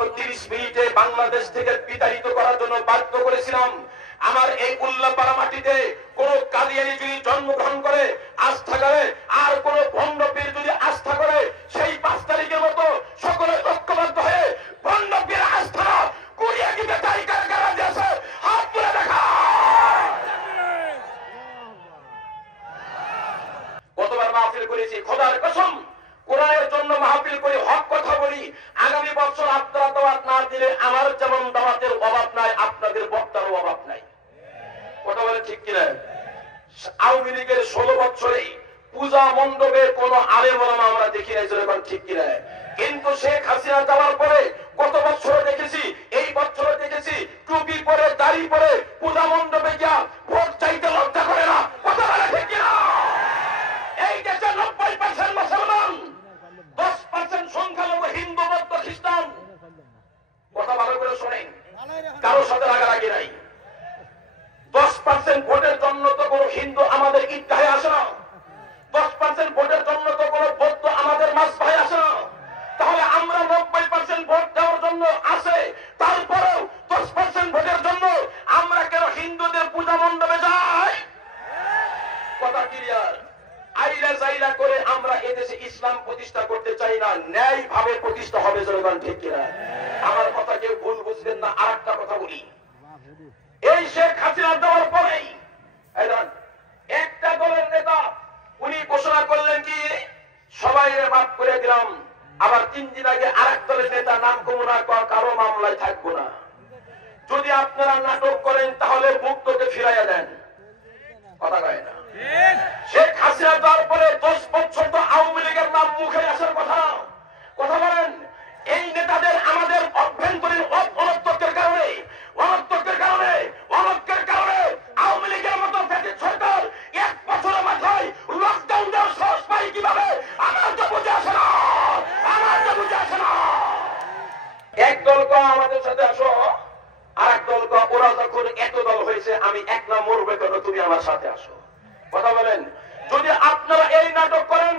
30 মিনিটে বাংলাদেশ থেকে বিতাড়িত করার জন্য বাধ্য করেছিলাম। আমার এই উল্লাপাড়া মাটিতে কোন কাদিয়ানি যদি জন্মগ্রহণ করে আস্থা করে আর কোন ভণ্ড পীর যদি আস্থা করে সেই 5 তারিখের মতো সকলে ঐক্যবদ্ধ হয়ে ভণ্ড পীর আস্থা কুড়িয়ে দিতে চাই। কারা দিয়েছে হাত তুলে দেখা। কতবার মাহফিল করেছি, খোদার কসম কোরআনের জন্য মাহফিল করে হক কথা বলি। আগামী বছর আপনারা দাওয়াত না দিলে আমার যেমন দাওয়াতের অভাব নাই, আপনাদের বক্তার অভাব নাই। কথা বলে ঠিক কিনা? আওয়ামী লীগের 16 বছরে পূজা মণ্ডপে কোন আলেম ওলামা আমরা দেখি নাই, যেরকম ঠিক কিনা? কিন্তু শেখ হাসিনা যাওয়ার পরে গত বছর দেখেছি, এই বছর দেখেছি টুপি পরে দাড়ি পরে পূজা মণ্ডপে গিয়া ভোট চাইতে লজ্জা করে না। কথা বলে ঠিক কিনা? এই দেশে 90% মুসলমান, 10% সংখ্যালঘু হিন্দু বৌদ্ধ খ্রিস্টান। কথা ভালো করে শোনেন, কারোর সাথে রাগারাগি নাই। 10% ভোটের জন্য তো কোন হিন্দু আমাদের ঈদগাহে আসে না, 10% ভোটের জন্য তো কোন বৌদ্ধ আমাদের মাসবাহে আসে না। তাহলে আমরা 90% ভোট দেওয়ার জন্য আসে, তারপরেও 10% ভোটের জন্য আমরা কেন হিন্দুদের পূজা মণ্ডপে যাই? কথা ক্লিয়ার? আইলা জাইলা করে আমরা এদেশে ইসলাম প্রতিষ্ঠা করতে চাই না, ন্যায় ভাবে প্রতিষ্ঠা হবে। জনগণ ঠিক কিনা? আমার কথা কেউ ভুল বুঝবেন না। আরেকটা কথা বলি, এই শেখ হাসিনা দেওয়ার পরেই একটা দলের নেতা উনি ঘোষণা করলেন কি সবাই মাফ করে দিলাম, আবার 3 দিন আগে আরেক দলের নেতা নাম কমুনা কারো মামলায় থাকবো না, যদি আপনারা নাটক করেন তাহলে মুক্তকে ফিরাইয়া দেন। কথা কয় না? শেখ হাসিনা দেওয়ার পরে 10 বছর তো আওয়ামী লীগের নাম মুখে আসার কথা। কথা বলেন, এই নেতাদের আমাদের অভ্যন্তরীণ অনর্থকের কারণে আওয়ামী লীগের মতো ফ্যাসিস্ট সরকার 1 বছরের মাথায় লকডাউন দেওয়ার সাহস পাই কিভাবে? আমার তো বুঝে আসে না। এক দল কয় আমাদের সাথে আসো, আর এক দল কয় ওরা যখন এত দল হয়েছে আমি একলা মরবে কেন, তুমি আমার সাথে আসো। কথা বলেন, যদি আপনারা এই নাটক করেন